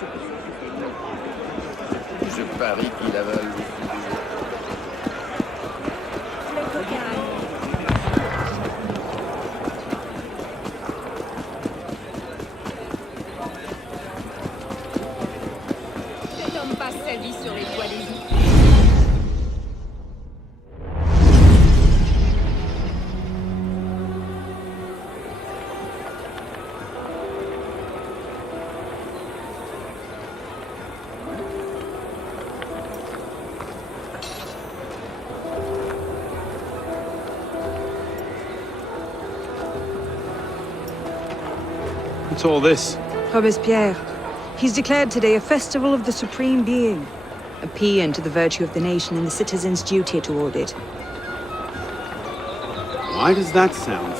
Je parie qu'il avale le Cet homme passe sa vie sur les toits des îles. What's all this? Robespierre. He's declared today a festival of the Supreme Being. A paean to the virtue of the nation and the citizens' duty toward it. Why does that sound?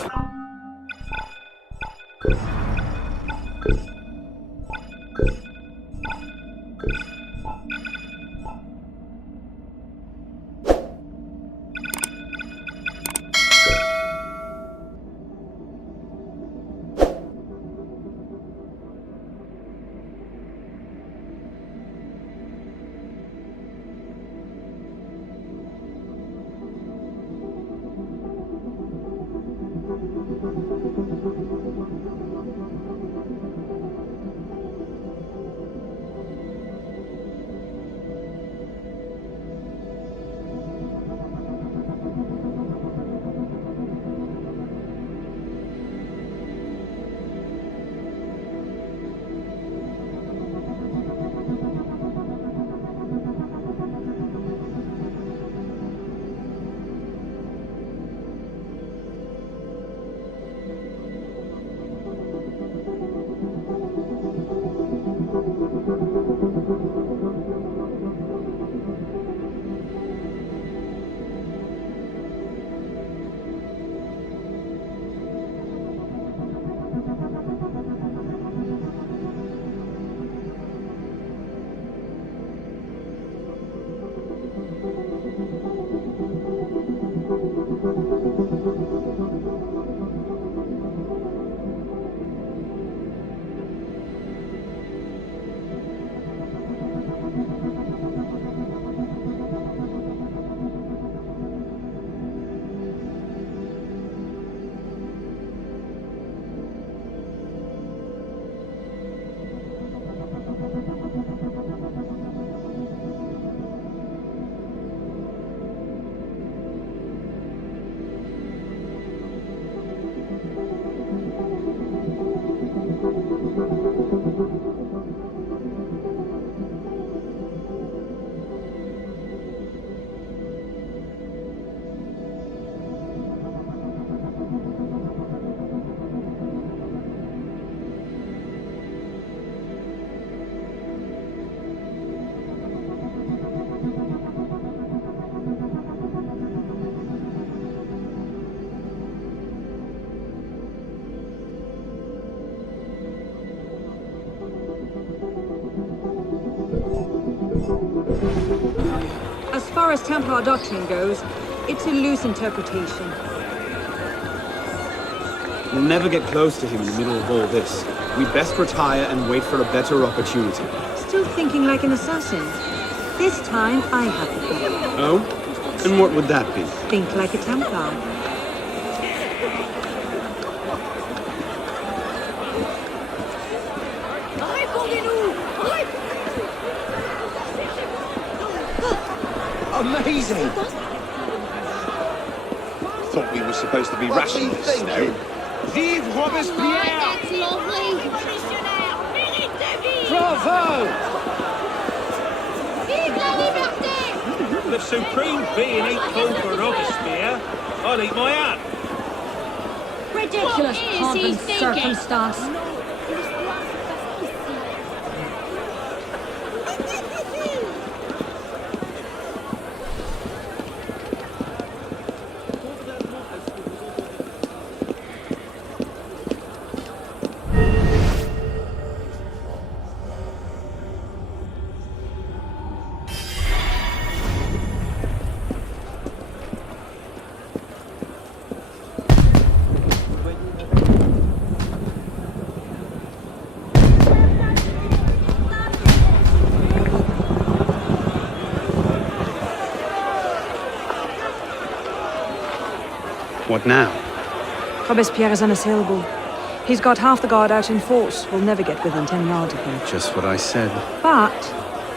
As far as Templar doctrine goes, it's a loose interpretation. We'll never get close to him in the middle of all this. We'd best retire and wait for a better opportunity. Still thinking like an assassin. This time, I have the plan. Oh? And what would that be? Think like a Templar. Amazing! Thought we were supposed to be rationalists, no? Vive Robespierre! That's lovely! Bravo! Vive la liberté! The Supreme Being ain't called for Robespierre. I'll eat my hat. Ridiculous What is pomp he and thinking? circumstance. What now? Robespierre is unassailable. He's got half the guard out in force. We'll never get within 10 yards of him. Just what I said. But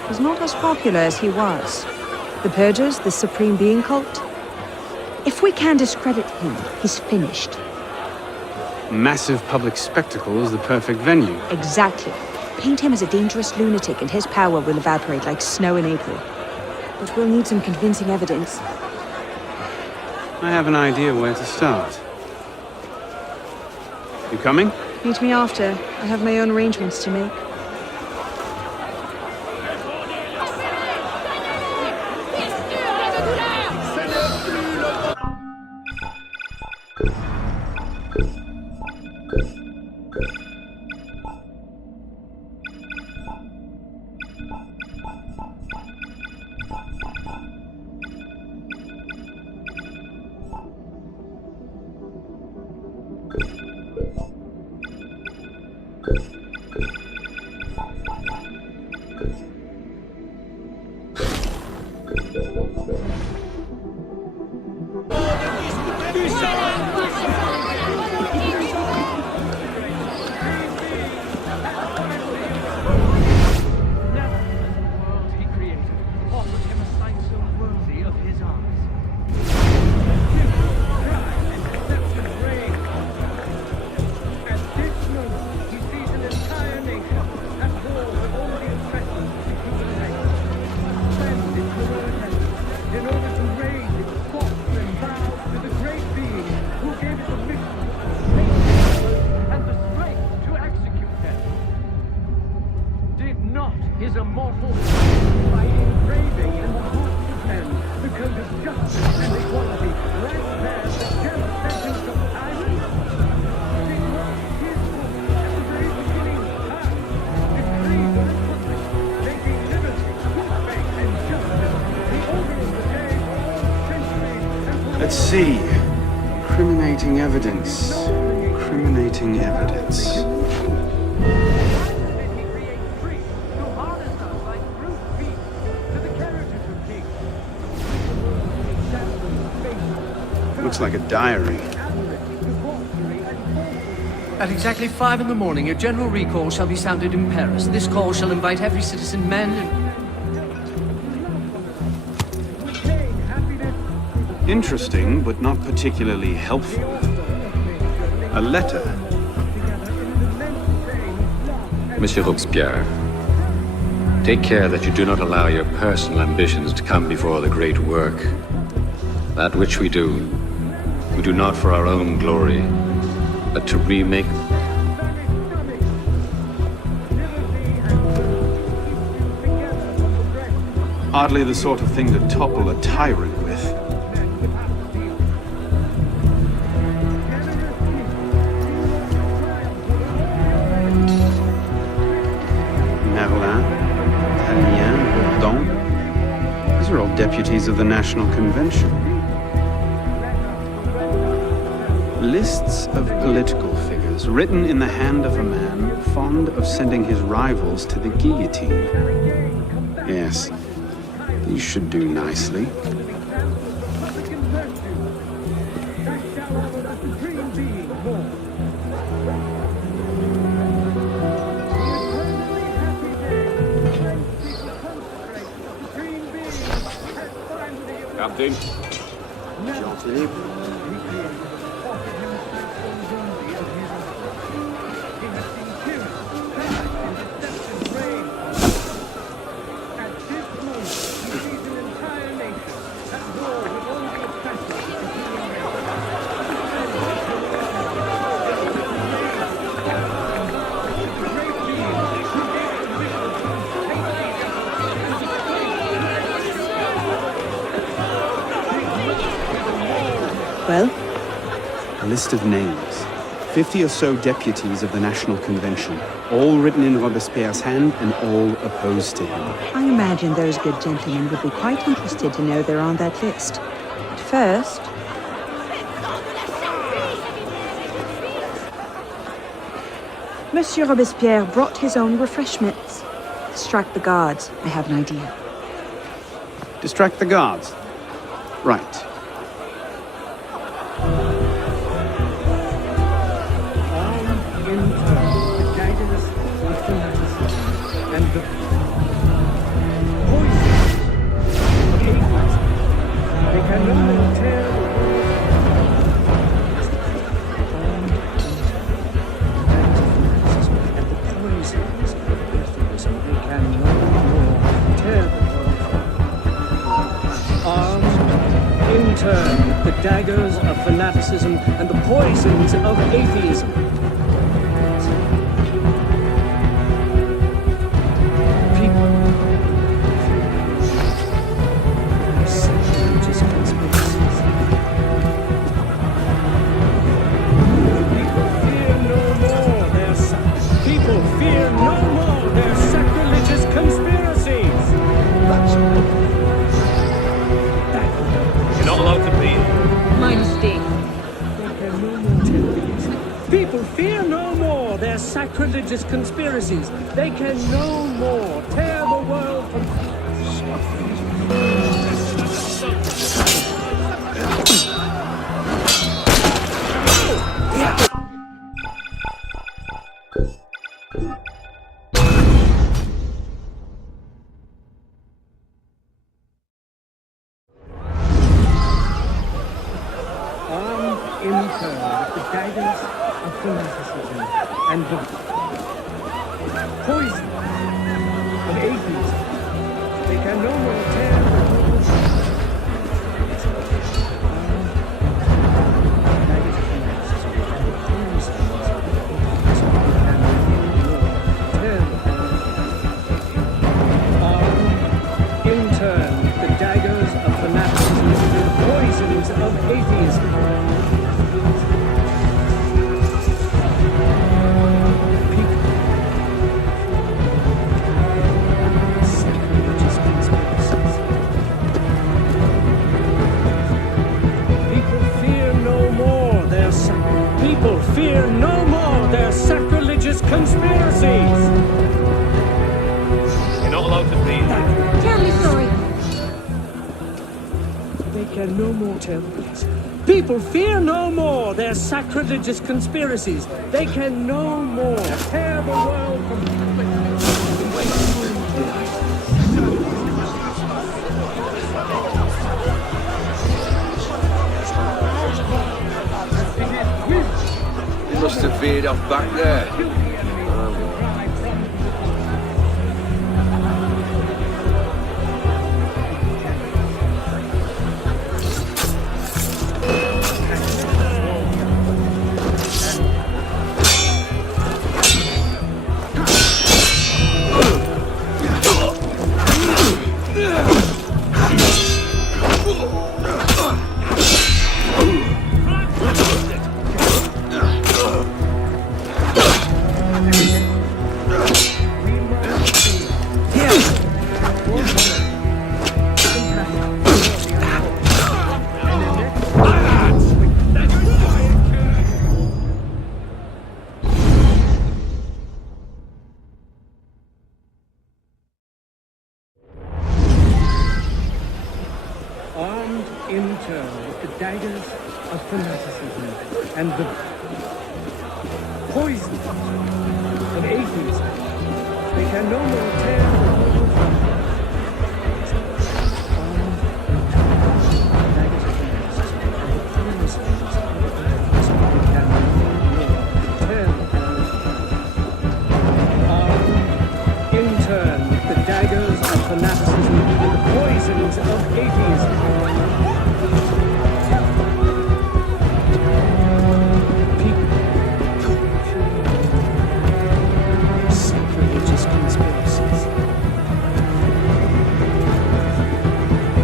he's not as popular as he was. The Purgers, the Supreme Being cult. If we can discredit him, he's finished. Massive public spectacle is the perfect venue. Exactly. Paint him as a dangerous lunatic and his power will evaporate like snow in April. But we'll need some convincing evidence. I have an idea where to start. You coming? Meet me after. I have my own arrangements to make. Let's see. Incriminating evidence. Incriminating evidence. Looks like a diary. At exactly 5 in the morning, a general recall shall be sounded in Paris. This call shall invite every citizen, man and... Interesting, but not particularly helpful. A letter. Monsieur Robespierre, take care that you do not allow your personal ambitions to come before the great work. That which we do not for our own glory, but to remake... Hardly the sort of thing to topple a tyrant with. These are all deputies of the National Convention. Lists of political figures written in the hand of a man fond of sending his rivals to the guillotine. Yes, these should do nicely. Captain. Well? A list of names. 50 or so deputies of the National Convention, all written in Robespierre's hand and all opposed to him. I imagine those good gentlemen would be quite interested to know they're on that list. But first... Monsieur Robespierre brought his own refreshments. Distract the guards. I have an idea. Distract the guards. Right. can no more tear the world. Armed, in turn, with the daggers of fanaticism and the poisons of atheism. Sacrilegious conspiracies. They can no more tear the world from... Armed in turn with the daggers of fanaticism and the poison of atheism. They can no more tear the world. In turn, the daggers of fanaticism, the poisons of atheism. People fear no more their sacrilegious conspiracies. You're not allowed to be there. Tell me story. They can no more tell this. People fear no more their sacrilegious conspiracies. They can no more tear the world from... Must have veered off back there. In turn with the daggers of fanaticism and the poison of atheism. They can no more tear the world from in turn with the daggers of fanaticism and the poisons of atheism.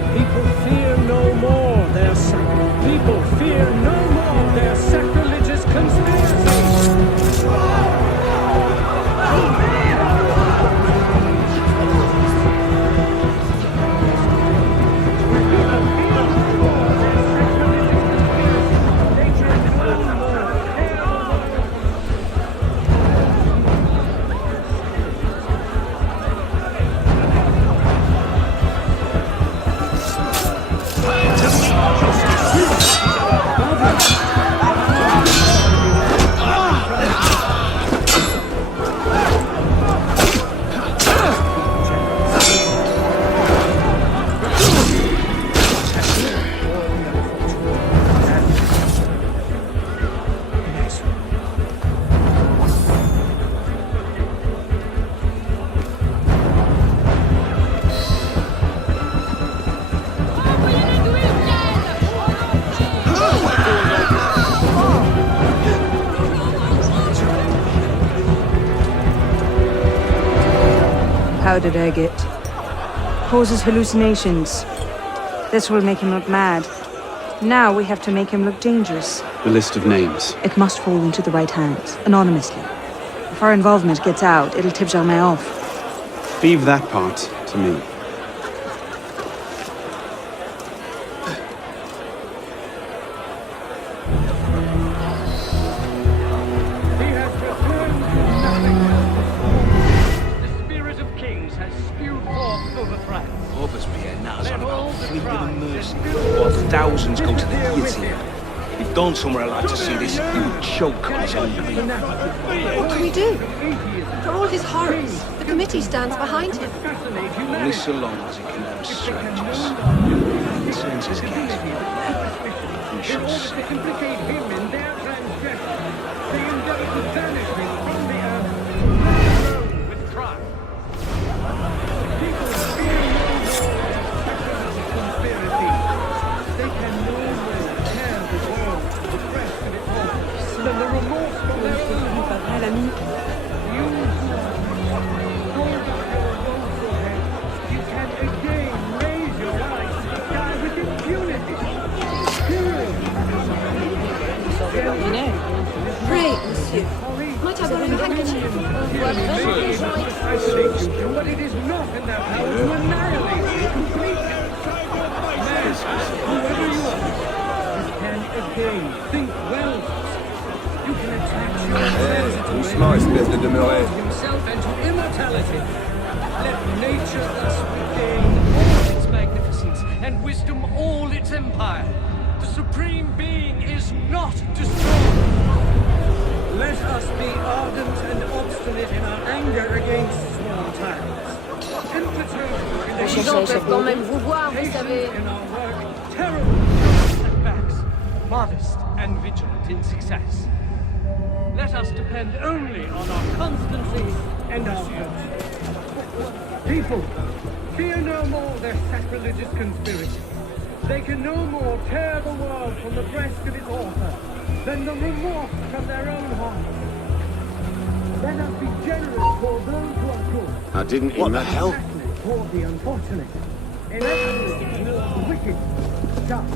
People fear no more their sacrilegious conspiracies. How did I get? Causes hallucinations. This will make him look mad. Now we have to make him look dangerous. The list of names. It must fall into the right hands, anonymously. If our involvement gets out, it'll tip Germain off. Leave that part to me. Thousands go to the guillotine. If Don somewhere allowed to see this, he would choke on his own grief. What can we do? For all his horrors, the committee stands behind him. Only so long as he condemns strangers. And turns his gaze from them, we shall see. Pray, monsieur. Might I borrow a handkerchief? But it is not in their power to annihilate you completely. Whoever you are, you can again think well. You can attach yourself doucement, espèce de demeuré. himself into immortality. Let nature thus regain all its magnificence and wisdom all its empire. The Supreme Being is not destroyed. Let us be ardent and obstinate in our anger against small tyrants. Les gens peuvent quand même vous voir, vous savez. In our work, terrible setbacks, modest and vigilant in success. Let us depend only on our constancy and our virtue. People, fear no more their sacrilegious conspiracy. They can no more tear the world from the breast of its author than the remorse from their own heart. Let us be generous toward those who are good. I didn't in the hell? Compassionate toward the unfortunate. Inexorable toward the wicked. Just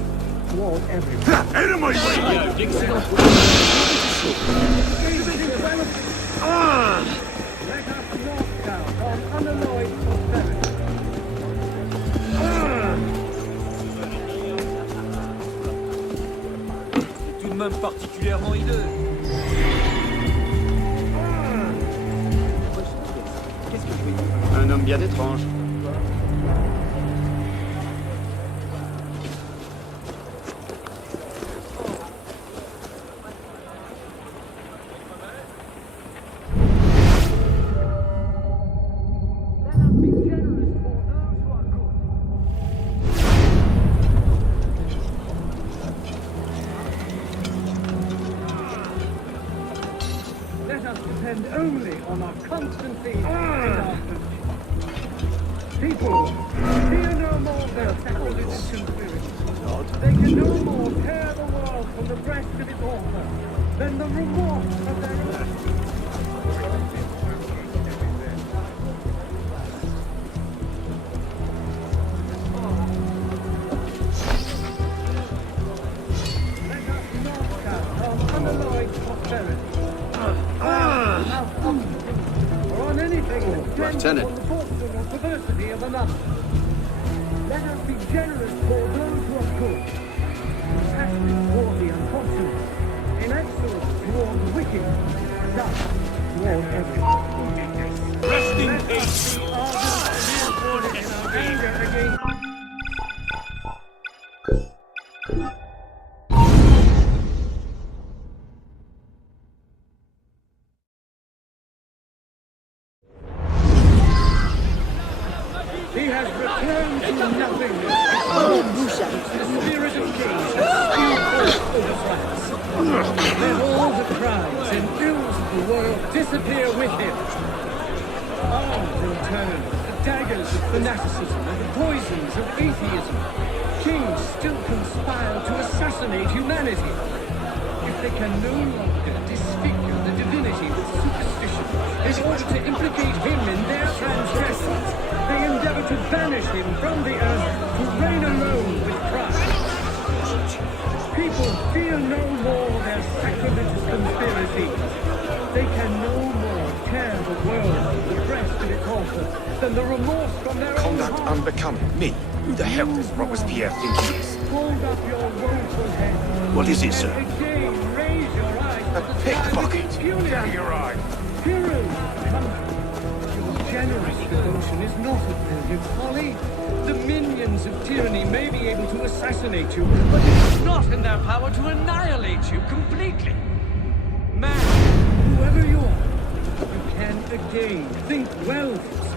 toward everyone. Enemy! Let us not doubt on unalloyed prosperity. Tout de même particulièrement hideux. Un homme bien étrange. Let us depend only on our constancy and our virtue. People, fear no more their sacrilegious conspiracy. They can no more tear the world from the breast of its author than the remorse of their own. Let us not count on unalloyed prosperity. Or on anything that depends on the fortune or perversity of another. Let us be generous toward those who are good, compassionate toward the unfortunate, inexorable toward the wicked, just toward everyone. Rest in Let us peace. be ardent and in our anger against... He has returned to nothingness. The spirit of kings has spewed forth over France. Let all the crimes and ills of the world disappear with him. Arms in turn, the daggers of fanaticism and the poisons of atheism. Kings still conspire to assassinate humanity. If they can no longer disfigure the divinity with superstition in order to implicate him in their transgressions, to banish him from the earth, to reign alone with Christ. People fear no more their sacrilegious conspiracies. They can no more tear the world from the breast of its author than the remorse from their Conduct own heart. unbecoming me. Who the hell does Robespierre think he is? Hold up your woeful head. What is it, sir? And again raise your eyes A to the pickpocket! stand of Down your eye! Heroes of country. Your generous devotion is not a brilliant folly. The minions of tyranny may be able to assassinate you, but it is not in their power to annihilate you completely. Man, whoever you are, you can again think well of yourself.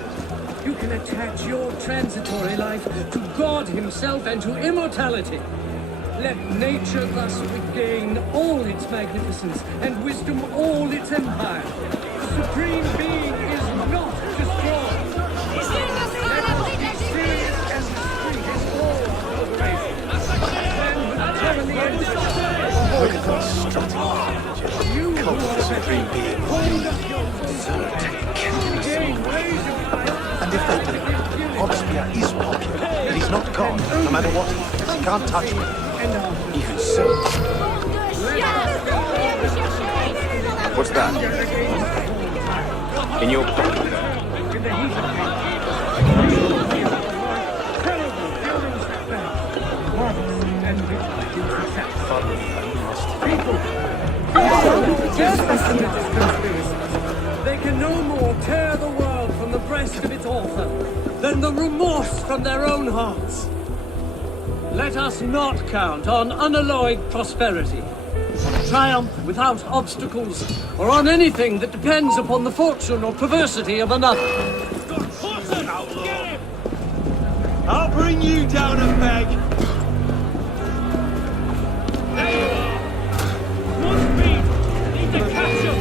You can attach your transitory life to God himself and to immortality. Let nature thus regain all its magnificence and wisdom all its empire. The supreme being is not destroyed. Serious and discreet is all our operation. Then with tyranny and Look at that strutting. you who Cult of the are Supreme Being. hold up your Sir, take care. again raise your eyes. And if they do, Robespierre is popular. But he's not God, no matter what he does. He can't touch me. Even so. What's that? In your pocket? They can no more tear the world from the breast of its author than the remorse from their own hearts. Let us not count on unalloyed prosperity, on triumph without obstacles, or on anything that depends upon the fortune or perversity of another. I'll bring you down a peg. There you are. One speed. Need to catch him.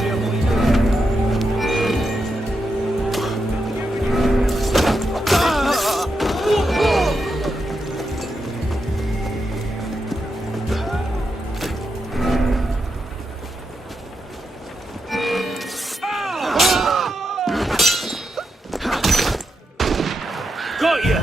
Got you.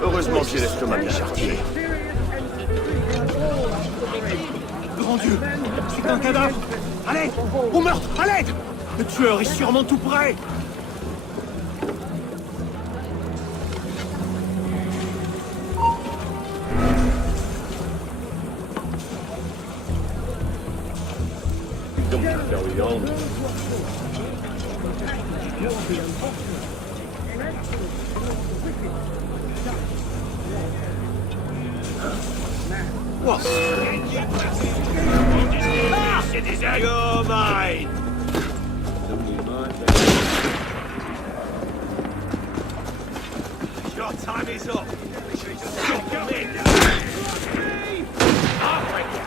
Heureusement que j'ai l'estomac bien chartier. Grand Dieu, c'est un cadavre. À l'aide. Au meurtre, à l'aide. Le tueur est sûrement tout près. Don't carry on. What? You're mine. Your time is up. Come in. Africa.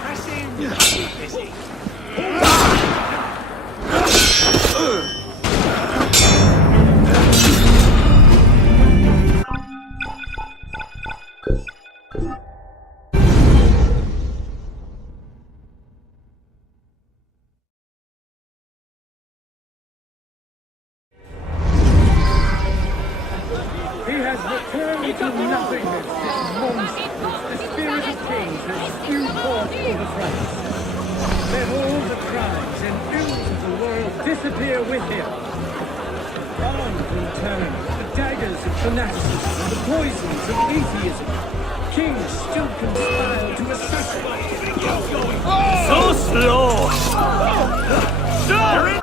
Press in. Keep busy. He has returned to nothingness, this monster. The spirit of kings has spewed forth over France. Let all the crimes and ills of the world disappear with him. Arms will turn, the daggers of fanaticism, the poisons of atheism. Kings still conspire to assassinate. So slow. Sir!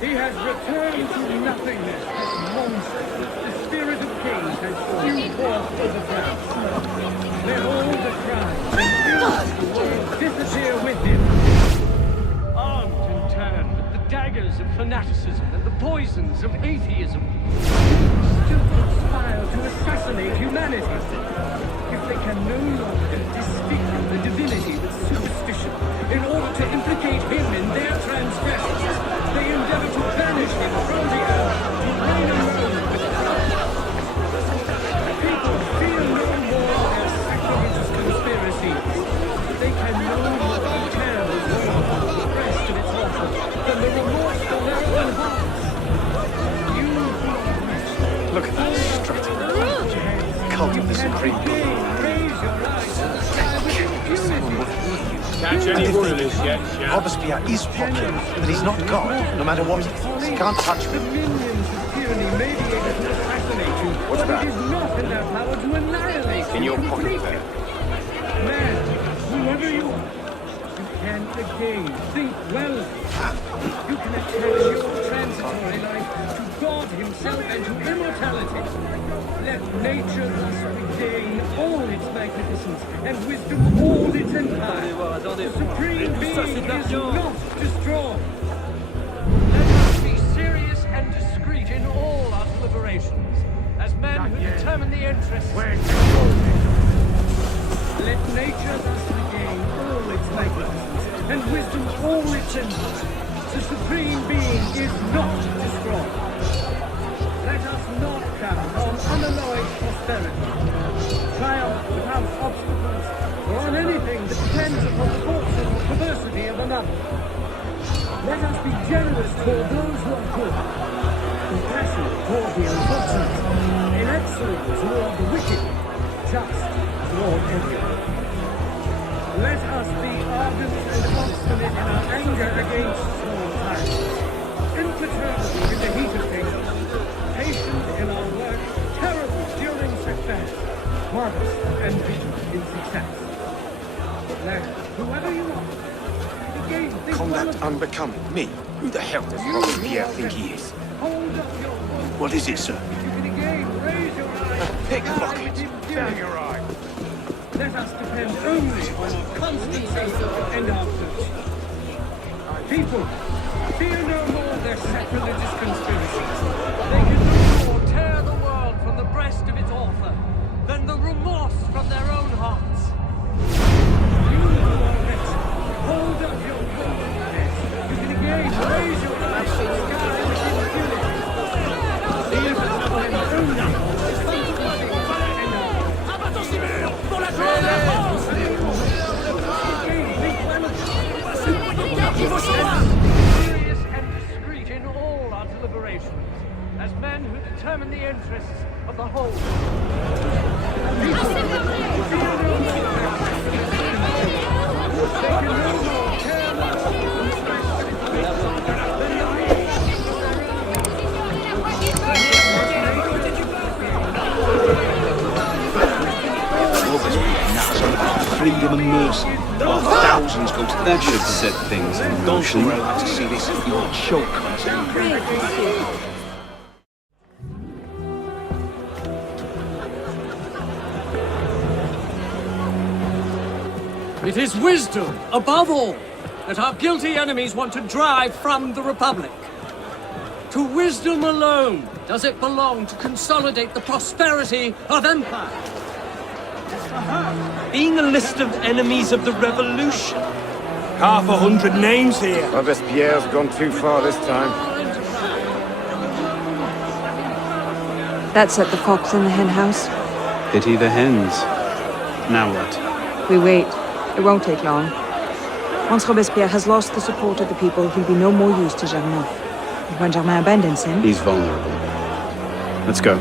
He has returned to nothingness, this monster. The spirit of kings has spewed forth after the crown. Let all the crowns and ills of the world disappear with him. Armed in turn with the daggers of fanaticism and the poisons of atheism, still conspire to assassinate humanity. If they can no longer disfigure the divinity with superstition in order to implicate him in their transgressions, they endeavor to banish him from the earth to reign alone with Christ. People fear no more their sacrilegious conspiracies. They can no more tear the world from the breast of its author than the remorse for their own hearts. Look at that strutting cult of the Supreme Being. Catch any bullies yet, Shad? Robespierre is popular, but he's not God, no matter what he thinks. He can't touch me. Minions of tyranny may be able to assassinate you, What's but that? it is not in their power to annihilate you In your pocket completely. there. Man, whoever you are, you can again think well. You can attach your transitory life to God himself and to immortality. Let nature thus regain all its magnificence and wisdom all its empire. The supreme being is not destroyed. Let us be serious and discreet in all our deliberations, as men who determine the interests. Let nature thus regain all its magnificence and wisdom all its empire. The supreme being is not destroyed. Let us not count on unalloyed prosperity, triumph without obstacles, or on anything that depends upon the fortune or perversity of another. Let us be generous toward those who are good, compassionate toward the unfortunate, inexorable toward the wicked, just toward everyone. Let us be ardent and obstinate in our anger against small tyrants, imperturbable in the heat of things, patient in our work, terrible during success, modest and vigilant in success. Let whoever you are, again think well Conduct of unbecoming. Me? Who the hell does you. Robespierre think he is? Hold up your voice. What is it, sir? You can again raise your eyes. Pickpocket. Down your eye. Let us depend only on our constancy and our virtue. People, fear no more their sacrilegious conspiracies. They can no more tear the world from the breast of its author than the remorse from their own hearts. You who are wretched, hold up your golden heads. You can again raise your eyes to the sky with impunity. The impotent only is contemplating and serious and discreet in all our deliberations, as men who determine the interests of the whole. Freedom and mercy. While thousands go to the That should set things in Don't motion. you like to see this? You'll choke constantly. It is wisdom, above all, that our guilty enemies want to drive from the Republic. To wisdom alone does it belong to consolidate the prosperity of empire. Being a list of enemies of the revolution. 100 names here. Robespierre's gone too far this time. That set the fox in the hen house. Pity the hens. Now what? We wait. It won't take long. Once Robespierre has lost the support of the people, he'll be no more use to Germain. And when Germain abandons him... He's vulnerable. Let's go.